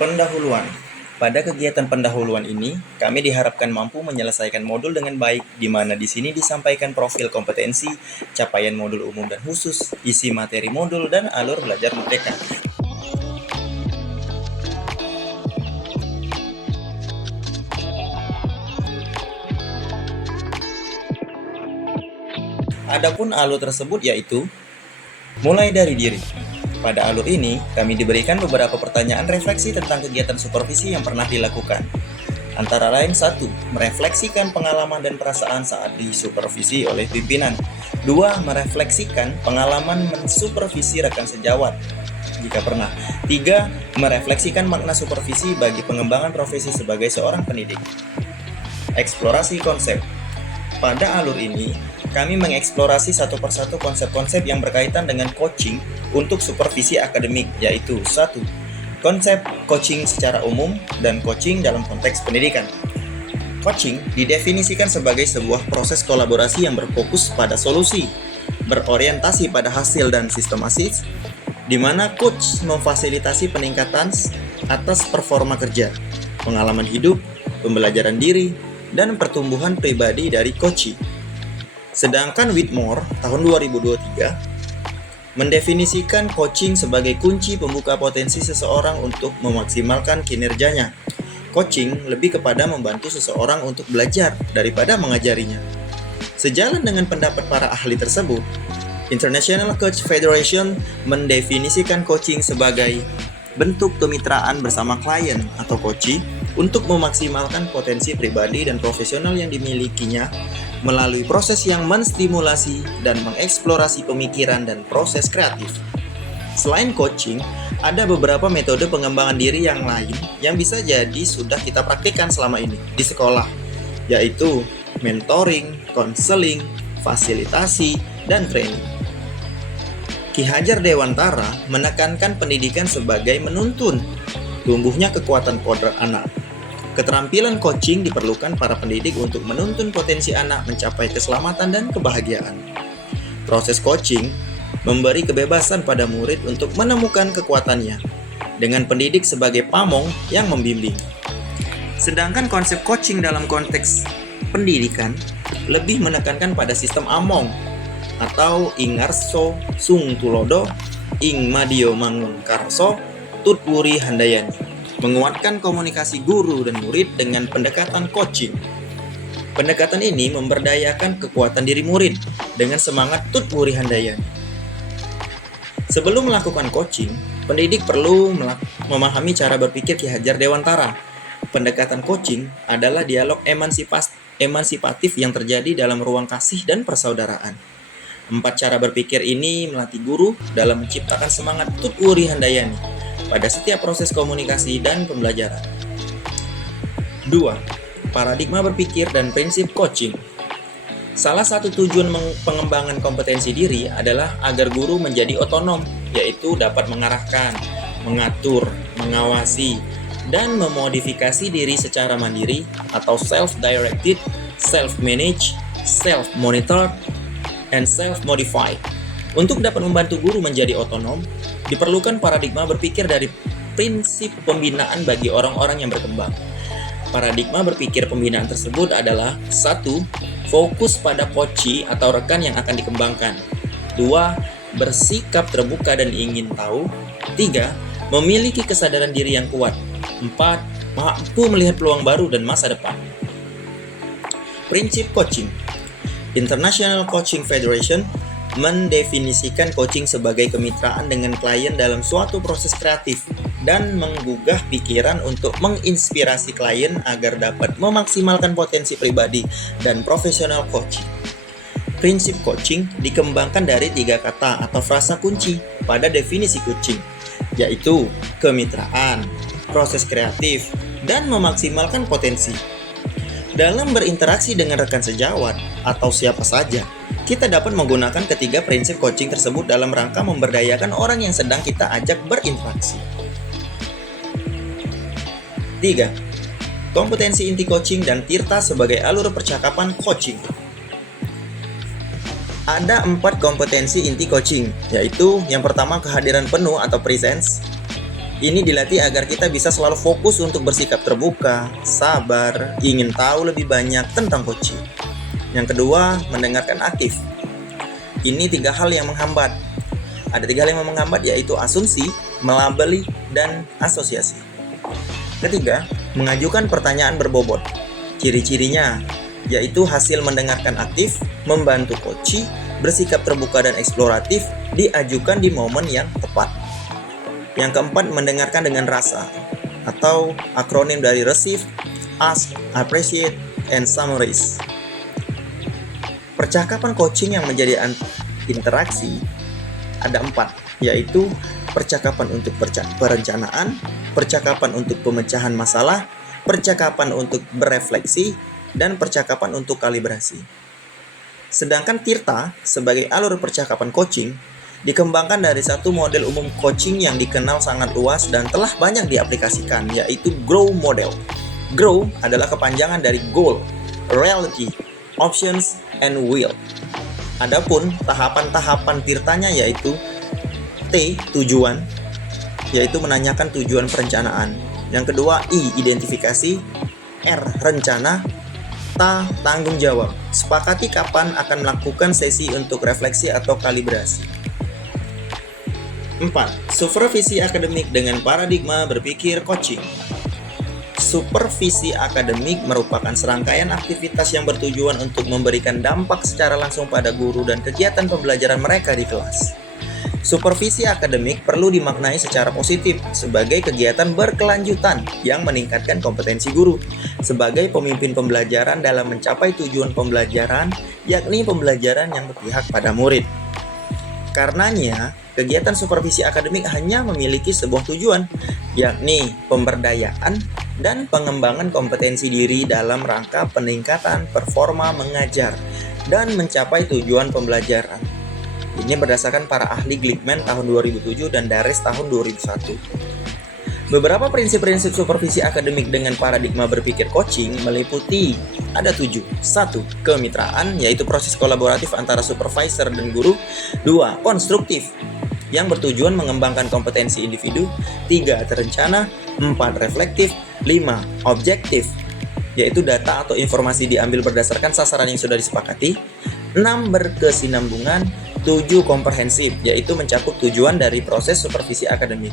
Pendahuluan. Pada kegiatan pendahuluan ini, kami diharapkan mampu menyelesaikan modul dengan baik, di mana di sini disampaikan profil kompetensi, capaian modul umum dan khusus, isi materi modul, dan alur belajar mereka. Adapun alur tersebut yaitu mulai dari diri. Pada alur ini, kami diberikan beberapa pertanyaan refleksi tentang kegiatan supervisi yang pernah dilakukan. Antara lain 1. Merefleksikan pengalaman dan perasaan saat disupervisi oleh pimpinan. 2. Merefleksikan pengalaman mensupervisi rekan sejawat, jika pernah. 3. Merefleksikan makna supervisi bagi pengembangan profesi sebagai seorang pendidik. Eksplorasi konsep. Pada alur ini, kami mengeksplorasi satu persatu konsep-konsep yang berkaitan dengan coaching untuk supervisi akademik, yaitu 1. Konsep coaching secara umum dan coaching dalam konteks pendidikan. Coaching didefinisikan sebagai sebuah proses kolaborasi yang berfokus pada solusi, berorientasi pada hasil dan sistematis, di mana coach memfasilitasi peningkatan atas performa kerja, pengalaman hidup, pembelajaran diri, dan pertumbuhan pribadi dari coachee. Sedangkan Whitmore tahun 2023 mendefinisikan coaching sebagai kunci pembuka potensi seseorang untuk memaksimalkan kinerjanya. Coaching lebih kepada membantu seseorang untuk belajar daripada mengajarinya. Sejalan dengan pendapat para ahli tersebut, International Coach Federation mendefinisikan coaching sebagai bentuk kemitraan bersama klien atau coachee untuk memaksimalkan potensi pribadi dan profesional yang dimilikinya melalui proses yang menstimulasi dan mengeksplorasi pemikiran dan proses kreatif. Selain coaching, ada beberapa metode pengembangan diri yang lain yang bisa jadi sudah kita praktikkan selama ini di sekolah, yaitu mentoring, konseling, fasilitasi, dan training. Ki Hajar Dewantara menekankan pendidikan sebagai menuntun tumbuhnya kekuatan kodrat anak. Keterampilan coaching diperlukan para pendidik untuk menuntun potensi anak mencapai keselamatan dan kebahagiaan. Proses coaching memberi kebebasan pada murid untuk menemukan kekuatannya, dengan pendidik sebagai pamong yang membimbing. Sedangkan konsep coaching dalam konteks pendidikan lebih menekankan pada sistem Among atau Ingarso Sung Tulodo, Ing Madio Mangun Karso, Tutwuri Handayani, menguatkan komunikasi guru dan murid dengan pendekatan coaching. Pendekatan ini memberdayakan kekuatan diri murid dengan semangat Tutwuri Handayani. Sebelum melakukan coaching, pendidik perlu memahami cara berpikir Ki Hajar Dewantara. Pendekatan coaching adalah dialog emansipatif yang terjadi dalam ruang kasih dan persaudaraan. 4 cara berpikir ini melatih guru dalam menciptakan semangat Tutwuri Handayani pada setiap proses komunikasi dan pembelajaran. 2. Paradigma berpikir dan prinsip coaching. Salah satu tujuan pengembangan kompetensi diri adalah agar guru menjadi otonom, yaitu dapat mengarahkan, mengatur, mengawasi, dan memodifikasi diri secara mandiri atau self-directed, self-managed, self-monitored, and self-modified. Untuk dapat membantu guru menjadi otonom, diperlukan paradigma berpikir dari prinsip pembinaan bagi orang-orang yang berkembang. Paradigma berpikir pembinaan tersebut adalah 1. Fokus pada coachee atau rekan yang akan dikembangkan. 2. Bersikap terbuka dan ingin tahu. 3. Memiliki kesadaran diri yang kuat. 4. Mampu melihat peluang baru dan masa depan. Prinsip coaching. International Coaching Federation mendefinisikan coaching sebagai kemitraan dengan klien dalam suatu proses kreatif dan menggugah pikiran untuk menginspirasi klien agar dapat memaksimalkan potensi pribadi dan profesional coaching. Prinsip coaching dikembangkan dari 3 kata atau frasa kunci pada definisi coaching, yaitu kemitraan, proses kreatif, dan memaksimalkan potensi. Dalam berinteraksi dengan rekan sejawat atau siapa saja, kita dapat menggunakan ketiga prinsip coaching tersebut dalam rangka memberdayakan orang yang sedang kita ajak berinteraksi. 3. Kompetensi inti coaching dan Tirta sebagai alur percakapan coaching. Ada 4 kompetensi inti coaching, yaitu yang pertama kehadiran penuh atau presence, Ini dilatih agar kita bisa selalu fokus untuk bersikap terbuka, sabar, ingin tahu lebih banyak tentang coaching. Yang kedua, mendengarkan aktif. Ini 3 hal yang menghambat. Ada 3 hal yang menghambat, yaitu asumsi, melabeli, dan asosiasi. Ketiga, mengajukan pertanyaan berbobot. Ciri-cirinya yaitu hasil mendengarkan aktif, membantu coaching, bersikap terbuka dan eksploratif, diajukan di momen yang tepat. Yang keempat, mendengarkan dengan rasa, atau akronim dari receive, ask, appreciate, and summarize. Percakapan coaching yang menjadi interaksi ada 4, yaitu percakapan untuk perencanaan, percakapan untuk pemecahan masalah, percakapan untuk berefleksi, dan percakapan untuk kalibrasi. Sedangkan Tirta sebagai alur percakapan coaching dikembangkan dari satu model umum coaching yang dikenal sangat luas dan telah banyak diaplikasikan, yaitu GROW model. GROW adalah kepanjangan dari goal, reality, options, and will. Adapun tahapan-tahapan Tirtanya yaitu T, tujuan, yaitu menanyakan tujuan perencanaan. Yang kedua, I, identifikasi, R, rencana, T, tanggung jawab. Sepakati kapan akan melakukan sesi untuk refleksi atau kalibrasi. 4. Supervisi akademik dengan paradigma berpikir coaching. Supervisi akademik merupakan serangkaian aktivitas yang bertujuan untuk memberikan dampak secara langsung pada guru dan kegiatan pembelajaran mereka di kelas. Supervisi akademik perlu dimaknai secara positif sebagai kegiatan berkelanjutan yang meningkatkan kompetensi guru sebagai pemimpin pembelajaran dalam mencapai tujuan pembelajaran, yakni pembelajaran yang berpihak pada murid. Karenanya, kegiatan supervisi akademik hanya memiliki sebuah tujuan, yakni pemberdayaan dan pengembangan kompetensi diri dalam rangka peningkatan performa mengajar dan mencapai tujuan pembelajaran. Ini berdasarkan para ahli Glickman tahun 2007 dan Dares tahun 2001. Beberapa prinsip-prinsip supervisi akademik dengan paradigma berpikir coaching meliputi ada 7. 1. Kemitraan, yaitu proses kolaboratif antara supervisor dan guru. 2. Konstruktif, yang bertujuan mengembangkan kompetensi individu. 3. Terencana. 4. Reflektif. 5. Objektif, yaitu data atau informasi diambil berdasarkan sasaran yang sudah disepakati. 6. Berkesinambungan. 7. Komprehensif, yaitu mencakup tujuan dari proses supervisi akademik.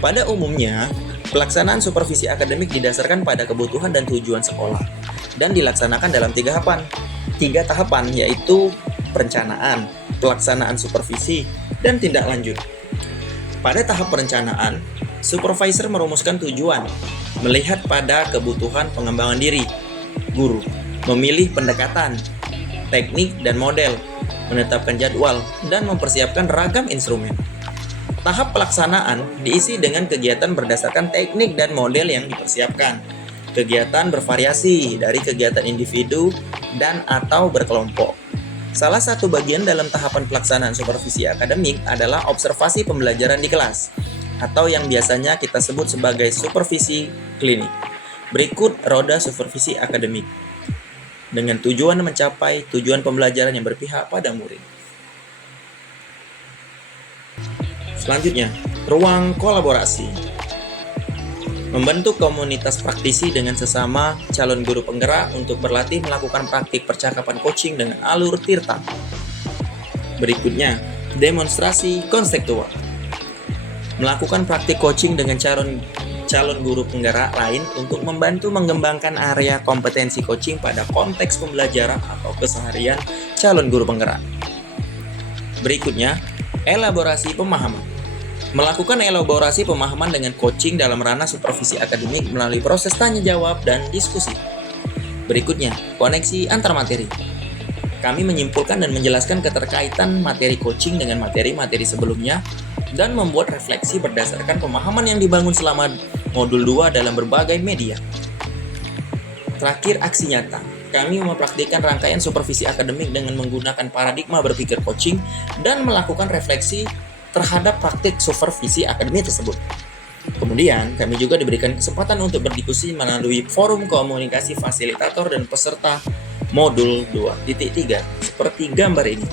Pada umumnya, pelaksanaan supervisi akademik didasarkan pada kebutuhan dan tujuan sekolah dan dilaksanakan dalam 3 tahapan, yaitu perencanaan, pelaksanaan supervisi, dan tindak lanjut. Pada tahap perencanaan, supervisor merumuskan tujuan, melihat pada kebutuhan pengembangan diri, guru, memilih pendekatan, teknik, dan model, menetapkan jadwal, dan mempersiapkan ragam instrumen. Tahap pelaksanaan diisi dengan kegiatan berdasarkan teknik dan model yang dipersiapkan. Kegiatan bervariasi dari kegiatan individu dan atau berkelompok. Salah satu bagian dalam tahapan pelaksanaan supervisi akademik adalah observasi pembelajaran di kelas, atau yang biasanya kita sebut sebagai supervisi klinik. Berikut roda supervisi akademik, dengan tujuan mencapai tujuan pembelajaran yang berpihak pada murid. Selanjutnya, ruang kolaborasi. Membentuk komunitas praktisi dengan sesama calon guru penggerak untuk berlatih melakukan praktik percakapan coaching dengan alur Tirta. Berikutnya, demonstrasi konseptual. Melakukan praktik coaching dengan calon guru penggerak lain untuk membantu mengembangkan area kompetensi coaching pada konteks pembelajaran atau keseharian calon guru penggerak. Berikutnya, elaborasi pemahaman. Melakukan elaborasi pemahaman dengan coaching dalam ranah supervisi akademik melalui proses tanya jawab dan diskusi. Berikutnya, koneksi antar materi. Kami menyimpulkan dan menjelaskan keterkaitan materi coaching dengan materi-materi sebelumnya dan membuat refleksi berdasarkan pemahaman yang dibangun selama modul 2 dalam berbagai media. Terakhir, aksi nyata. Kami mempraktikkan rangkaian supervisi akademik dengan menggunakan paradigma berpikir coaching dan melakukan refleksi terhadap praktik supervisi akademik tersebut. Kemudian, kami juga diberikan kesempatan untuk berdiskusi melalui forum komunikasi fasilitator dan peserta modul 2.3 seperti gambar ini.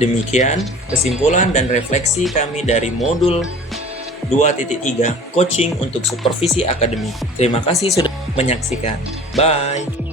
Demikian kesimpulan dan refleksi kami dari modul 2.3 Coaching untuk Supervisi Akademik. Terima kasih sudah menyaksikan. Bye!